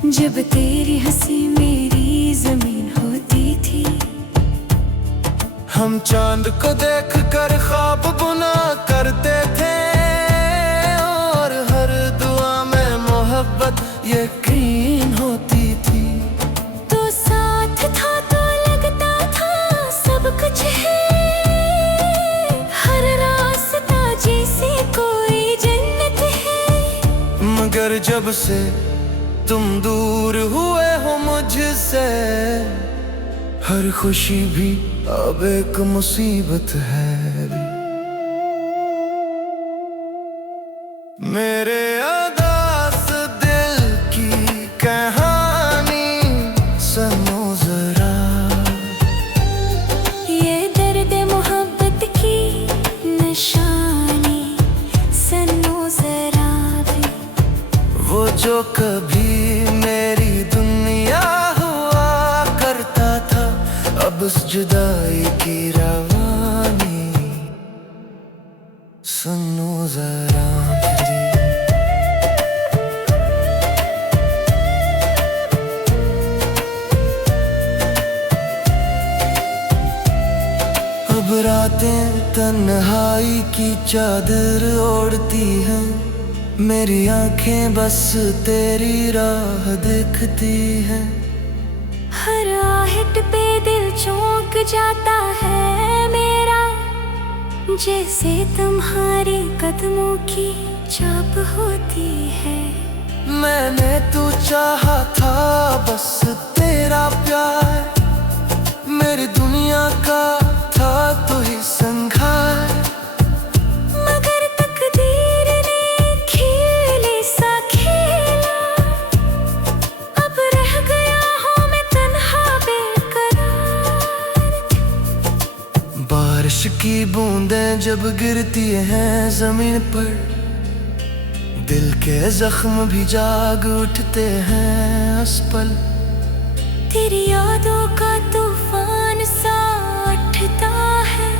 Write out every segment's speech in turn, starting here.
जब तेरी हंसी मेरी जमीन होती थी। हम चांद को देख कर ख्वाब बुना करते थे और हर दुआ में मोहब्बत यकीन होती थी। तो साथ था तो लगता था सब कुछ है, हर रास्ता जैसे कोई जन्नत है। मगर जब से तुम दूर हुए हो मुझसे, हर खुशी भी अब एक मुसीबत है। मेरे अदास दिल की कहानी सुनो जरा, ये दर्द मोहब्बत की निशानी सुनो जरा भी। वो जो कभी मेरी दुनिया हुआ करता था, अब उस जुदाई की रवानी सुनो जरा मेरी। अब रातें तन्हाई की चादर ओढ़ती हैं, मेरी आंखें बस तेरी राह देखती हैं। हर आहट पे दिल चौंक जाता है मेरा, जैसे तुम्हारे कदमों की छाप होती है। मैंने तू चाहा था बस तेरा प्यार, मेरी दुनिया का था तू ही संघार। मगर तकदीर ने खेले सा खेला, अब रह गया हूँ मैं तन्हा बेकरार। बारिश की बूंदें जब गिरती हैं जमीन पर, दिल के जख्म भी जाग उठते हैं उस पल। तेरी यादों का तूफान सा उठता है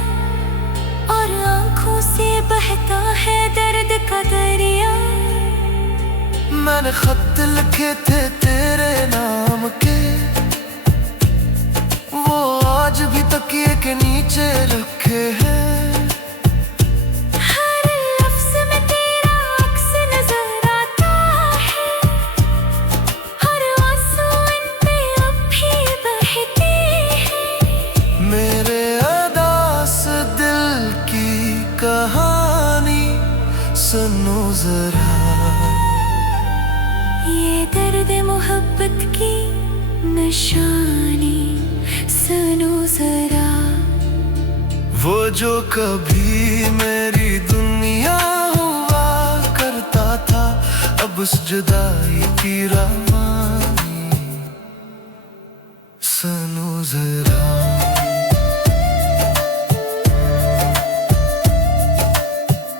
और आंखों से बहता है दर्द का दरिया। मैंने खत लिखे थे तेरे नाम के, वो आज भी तकिए के नीचे रखे हैं। हर लफ्ज में तेरा अक्स नजर आता है, हर आंसू इन पे अब भी बहते हैं। मेरे अदास दिल की कहानी सुनो जरा, ये दर्द मोहब्बत की निशानी सुनो जरा। वो जो कभी मेरी दुनिया हुआ करता था, अब उस जुदाई की रवानी सुनो जरा।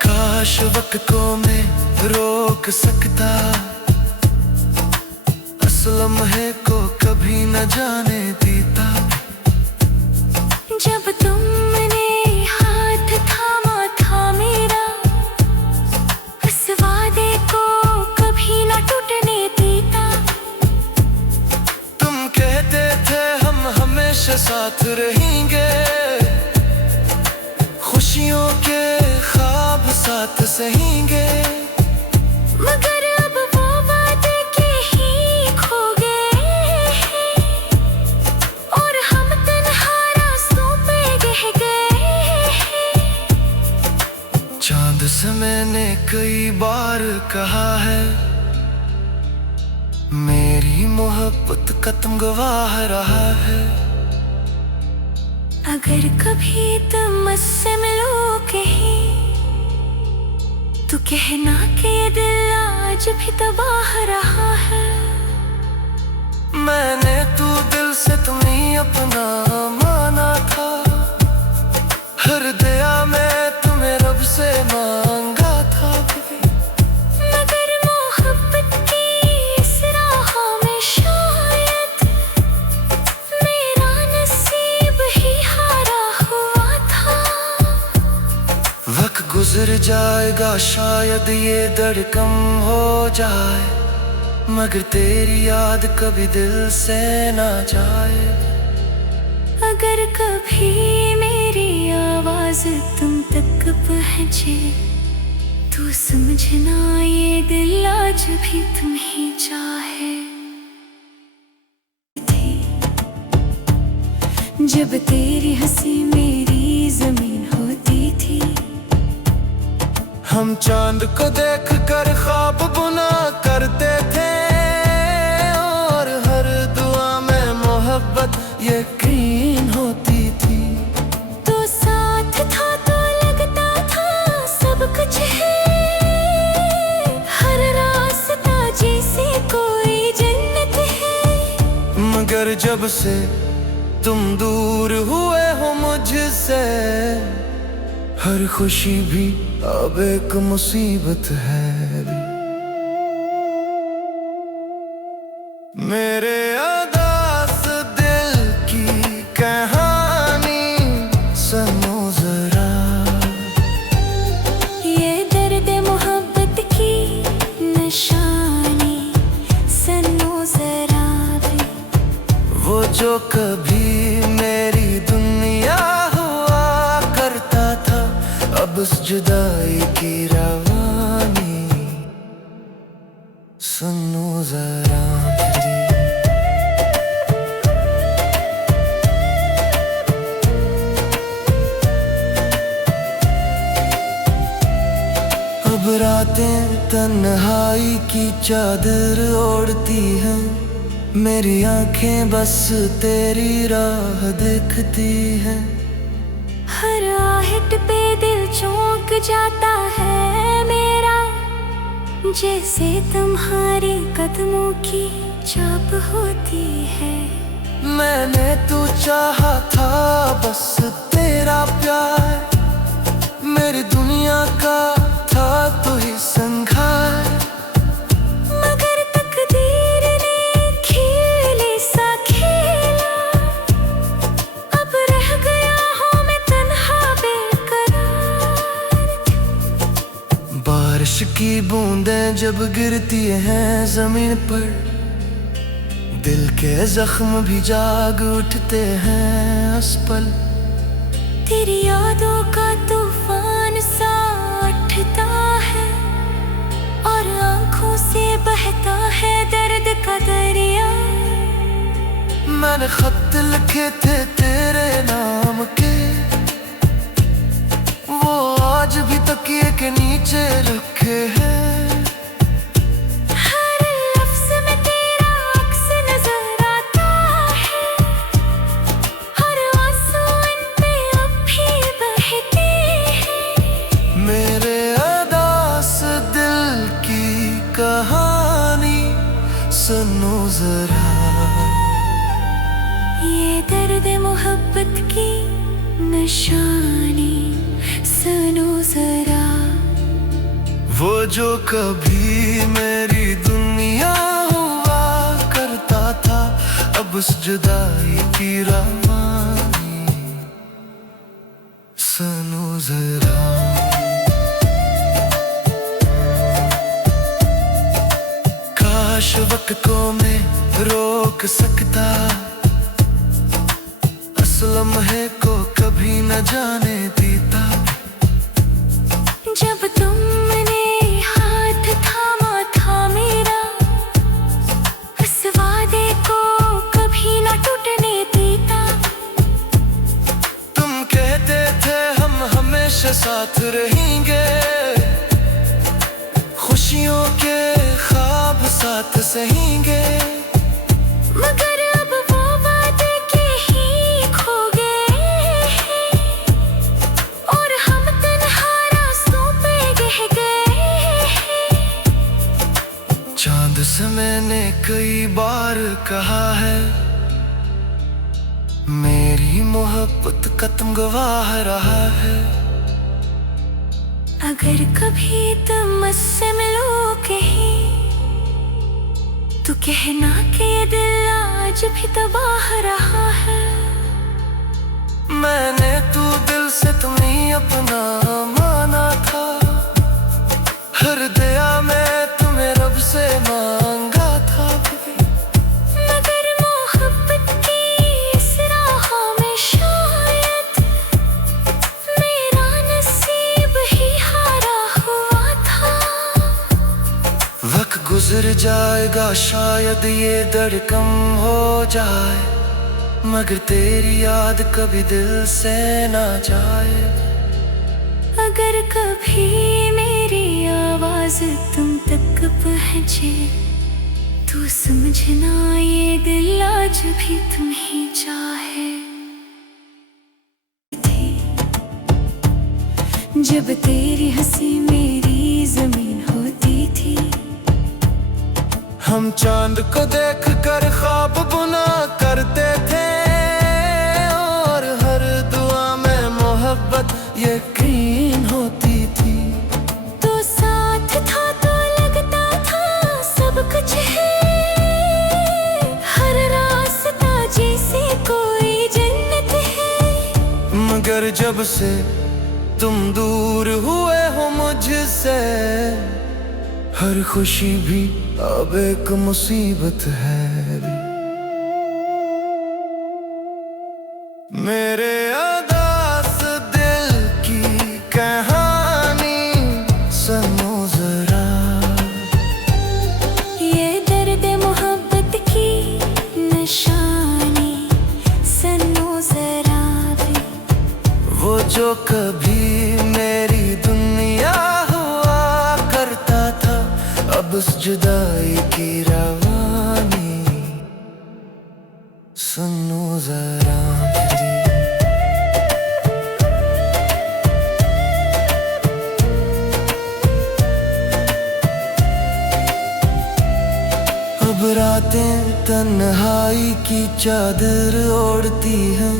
काश वक्त को मैं रोक सकता, इस लम्हे को कभी न जाने देता। जब तुमने हाथ थामा था मेरा, उस वादे को कभी न टूटने देता। तुम कहते थे हम हमेशा साथ रहेंगे, खुशियों के ख्वाब साथ सहेंगे। मगर अब वो वादे के ही खो गए हैं और हम तन्हा रास्तों पे रह गए हैं। चांद से मैंने कई बार कहा है, मेरी मोहब्बत का तुम गवाह रहा है। अगर कभी तुम मुझसे मिलो कहीं, तो कहना कि ये दिल आज भी तबाह रहा है। मैंने तू दिल से तुम्हें अपना माना था, हर दया मैं तुम्हें रब से मांगा था। मगर मोहब्बत की इस राहों में शायद मेरा नसीब ही हारा हुआ था। वक्त गुजर जाएगा शायद ये दर्द कम हो जाए, मगर तेरी याद कभी दिल से ना जाए। अगर कभी मेरी आवाज तुम तक पहुंचे तो समझना ये दिल आज भी तुम्हें चाहे। जब तेरी हंसी मेरी जमीन होती थी, हम चांद को देख कर ख्वाब बुना करते थे, और हर दुआ में मोहब्बत यकीन होती थी। तो साथ था तो लगता था सब कुछ है, हर रास्ता जैसे कोई जन्नत है। मगर जब से तुम दूर हुए हो मुझसे, हर खुशी भी अब एक मुसीबत है। मेरे उदास दिल की कहानी सुनो जरा, ये दर्द मोहब्बत की निशानी सुनो जरा भी। वो जो कभी मेरी दुनिया हुआ करता था, अब उस जुदाई की रवानी सुनो जरा मेरी। अब रातें तन्हाई की चादर ओढ़ती हैं, मेरी आंखें बस तेरी राह देखती हैं। हर आहट पे दिल चौंक जाता है मेरा, जैसे तुम्हारे कदमों की छाप होती है। मैंने तू चाहा था बस तेरा प्यार, मेरी दुनिया का था तू ही संघार। मगर तकदीर ने खेले सा खेला, अब रह गया हूँ मैं तन्हा बेकरार। बारिश की बूंदें जब गिरती हैं जमीन पर, दिल के जख्म भी जाग उठते हैं उस पल। तेरी यादों का तूफान सा उठता है, और आंखों से बहता है दर्द का दरिया। मैंने खत लिखे थे तेरे नाम के, वो आज भी तकिए के नीचे रखे हैं। हर लफ्ज में तेरा अक्स नजर आता है, हर आंसू इन पे अब भी बहते हैं। मेरे उदास दिल की कहानी सुनो जरा, ये दर्द मोहब्बत की निशानी सुनो जरा। वो जो कभी मेरी दुनिया हुआ करता था, अब उस जुदाई की रवानी सुनो जरा। काश वक्त को मैं रोक सकता, इस लम्हे को कभी न जाने देता। जब तुमने हाथ थामा था मेरा, इस वादे को कभी न टूटने देता। तुम कहते थे हम हमेशा साथ रहेंगे, खुशियों के ख्वाब साथ सहेंगे। मगर अब वो वादे के ही खो गए हैं, और हम तन्हा रास्तों पे रह गए हैं। चांद से मैंने कई बार कहा है, मेरी मोहब्बत का तुम गवाह रहा है। अगर कभी तुम मुझसे मिलो कहीं, तो कहना कि ये दिल आज भी तबाह रहा है। मैंने तू दिल से तुम्हें अपना माना था, हर दया मैं तुम्हें रब से मांगा वक्त गुजर जाएगा शायद ये दर्द कम हो जाए, मगर तेरी याद कभी दिल से ना जाए। अगर कभी मेरी आवाज तुम तक पहुंचे तो समझना ये दिल आज भी तुम ही चाहे। जब तेरी हंसी मेरी जमीन होती थी, हम चांद को देख कर ख्वाब बुना करते थे, और हर दुआ में मोहब्बत यकीन होती थी। तो साथ था तो लगता था सब कुछ है, हर रास्ता जैसे कोई जन्नत है। मगर जब से तुम दूर हुए हो मुझसे, हर खुशी भी अब एक मुसीबत है। मेरे अदास दिल की कहानी सुनो जरा, ये दर्द मोहब्बत की निशानी सुनो जरा भी। वो जो कभी मेरी दुनिया हुआ करता था, अब उस जुदाई की रवानी सुनो जरा मेरी। अब रातें तन्हाई की चादर ओढ़ती हैं,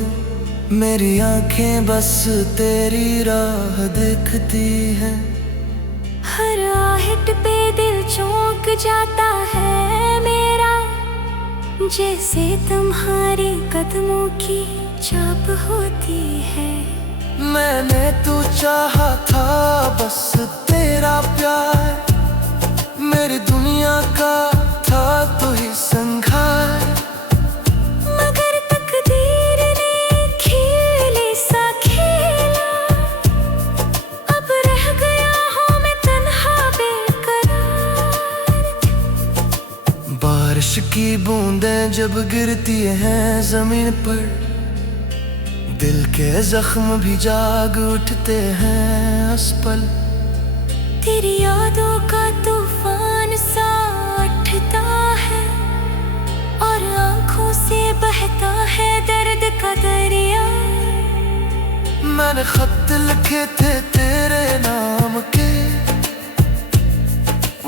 मेरी आंखें बस तेरी राह देखती हैं। हर आहट पे दिल चौंक जाता है मेरा, जैसे तुम्हारे कदमों की छाप होती है। मैंने तू चाहा था बस तेरा प्यार, मेरी दुनिया का था तू ही संघार। मगर तकदीर ने खेले सा खेला, अब रह गया हूँ मैं तन्हा बेकरार। बारिश की बूंदें जब गिरती हैं जमीन पर, दिल के जख्म भी जाग उठते हैं उस पल। तेरी यादों का तूफान सा उठता है, और आंखों से बहता है दर्द का दरिया। मैंने खत लिखे थे तेरे नाम के,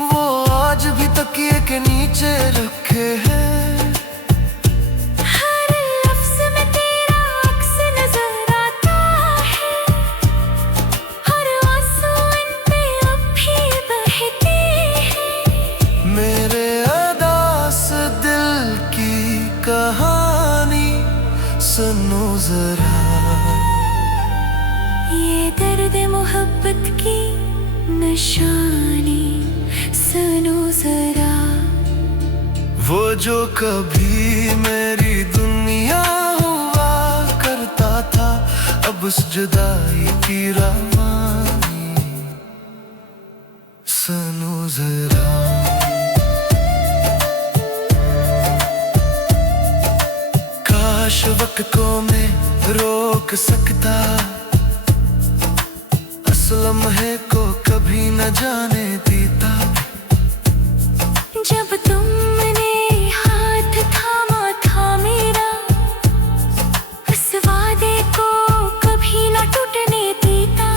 वो आज भी तकिए के नीचे रखे हैं। हर लफ्ज में तेरा अक्स नजर आता है, हर आंसू इन पे अब भी बहते हैं। मेरे अदास दिल की कहानी सुनो जरा, ये दर्द मोहब्बत की निशानी सुनो जरा। वो जो कभी मेरी दुनिया हुआ करता था, अब उस जुदाई की रवानी सुनो जरा। काश वक्त को मैं रोक सकता, इस लम्हे को कभी न जाने देता। जब तुमने हाथ थामा था मेरा, उस वादे को कभी न टूटने देता।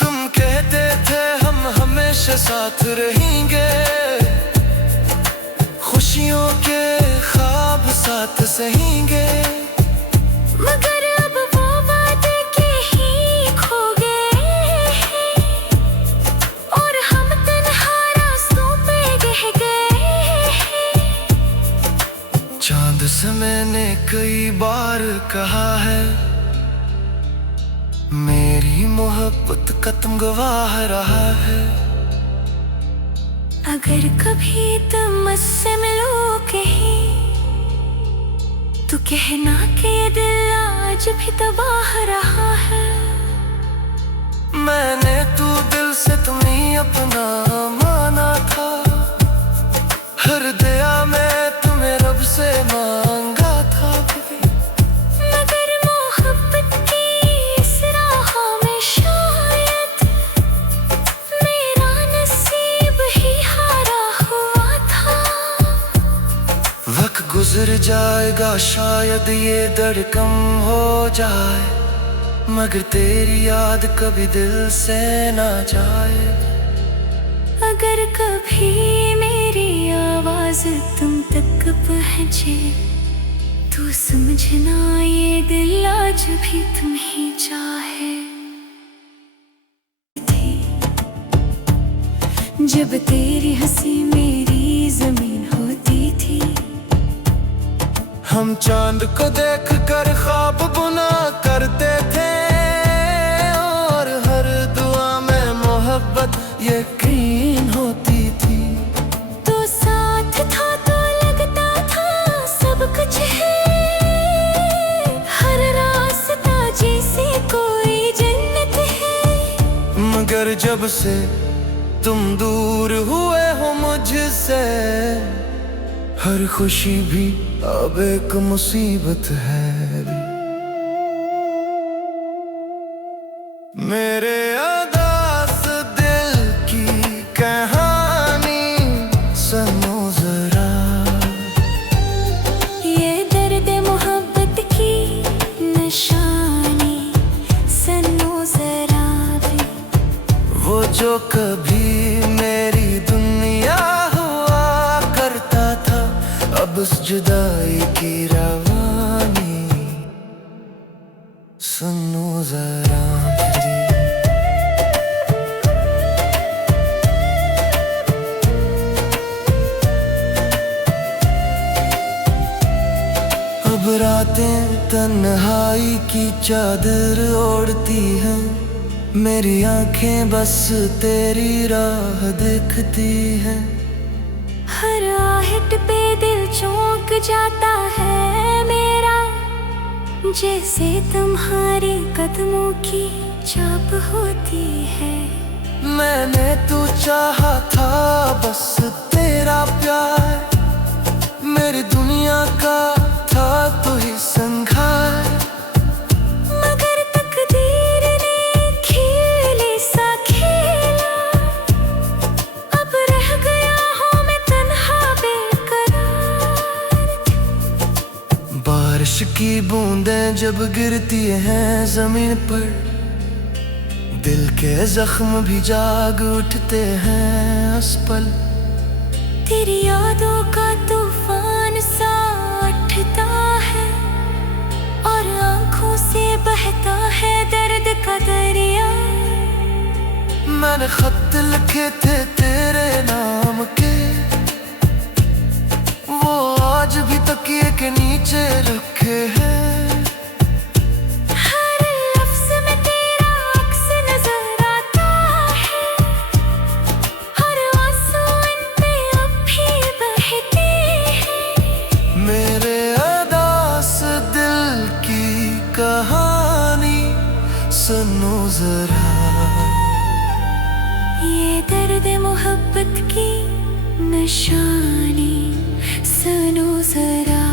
तुम कहते थे हम हमेशा साथ रहेंगे, खुशियों के ख्वाब साथ सहेंगे। मगर अब वो वादे के ही खो गए हैं, और हम तन्हा रास्तों पे रह गए हैं। चांद से मैंने कई बार कहा है, मेरी मोहब्बत का तुम गवाह रहा है। अगर कभी तुम मुझसे मिलो कहीं, तो कहना कि ये दिल आज भी तबाह रहा है। मैंने तू दिल से तुम्हें अपना मान गुजर जाएगा शायद ये दर्द कम हो जाए, मगर तेरी याद कभी दिल से ना जाए। अगर कभी मेरी आवाज तुम तक पहुंचे तो समझना ये दिल आज भी तुम्हें चाहे। जब तेरी हंसी मेरी जमीन होती थी, हम चांद को देख कर ख्वाब बुना करते थे, और हर दुआ में मोहब्बत यकीन होती थी। तो साथ था तो लगता था सब कुछ है, हर रास्ता जैसे कोई जन्नत है। मगर जब से तुम दूर हुए हो मुझसे, हर खुशी भी अब एक मुसीबत है। मेरे अदास दिल की कहानी सुनो जरा, ये दर्द मोहब्बत की निशानी सुनो जरा भी। वो जो कभी मेरी दुनिया हुआ करता था, अब उस जुदाई की रवानी सुनो जरा मेरी। अब रातें तन्हाई की चादर ओढ़ती हैं, मेरी आंखें बस तेरी राह देखती हैं। हर आहट पे दिल चौंक जाता है मेरा, जैसे तुम्हारे कदमों की छाप होती है। मैंने तू चाहा था बस तेरा प्यार, मेरी दुनिया का था तू ही संघार। मगर तकदीर ने खेले सा खेला, अब रह गया हूँ मैं तन्हा बेकरार। बारिश की बूंदें जब गिरती हैं जमीन पर, दिल के जख्म भी जाग उठते हैं उस पल। तेरी यादों का तूफान सा उठता है, और आंखों से बहता है दर्द का दरिया। मैंने खत लिखे थे तेरे नाम के, वो आज भी तकिए के नीचे रखे हैं। हर लफ्ज में तेरा अक्स नजर आता है, हर आंसू इन पे अब भी बहते हैं। मेरे अदास दिल की कहानी सुनो जरा, ये दर्द मोहब्बत की निशानी सुनो जरा।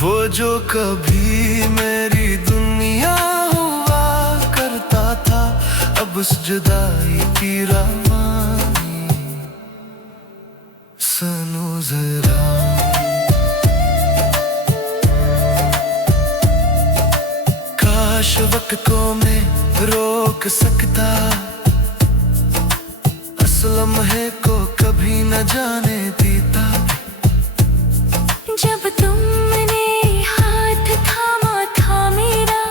वो जो कभी मेरी दुनिया हुआ करता था, अब उस जुदाई की रवानी सुनो जरा। काश वक्त को मैं रोक सकता, इस लम्हे को कभी न जाने देता। जब तुमने हाथ थामा था मेरा,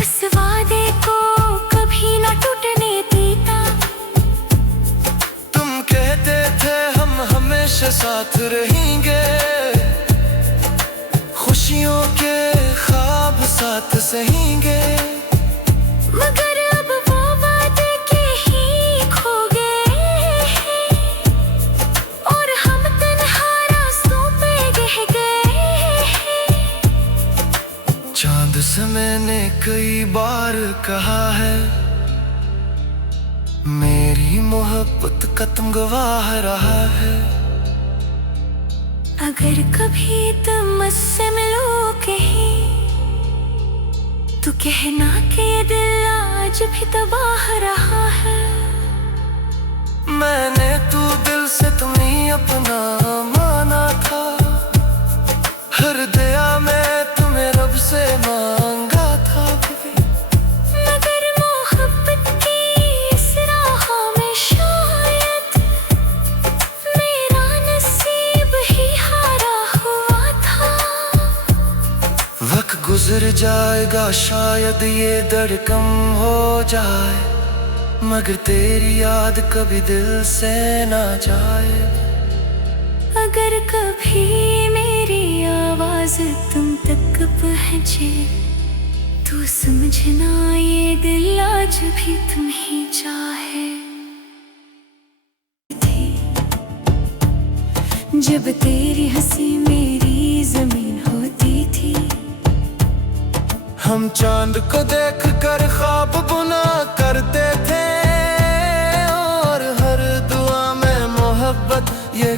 उस वादे को कभी न टूटने देता। तुम कहते थे हम हमेशा साथ रहेंगे, खुशियों के ख्वाब साथ सहेंगे। मगर अब वो वादे के ही खो गए हैं, और हम तन्हा रास्तों पे रह गए हैं। चांद से मैंने कई बार कहा है, मेरी मोहब्बत का तुम गवाह रहा है। अगर कभी तुम मुझसे मिलो कहीं, तो कहना कि ये दिल आज भी तबाह रहा है। मैंने तू दिल से तुम्हें अपना माना था, रुक जाएगा शायद ये धड़कन हो जाए, मगर तेरी याद कभी दिल से ना जाए। अगर कभी मेरी आवाज तुम तक पहुंचे तो समझना ये दिल आज भी तुम्हें चाहे। जब तेरी हंसी मेरी जमीन होती थी, हम चांद को देख कर ख्वाब बुना करते थे, और हर दुआ में मोहब्बत ये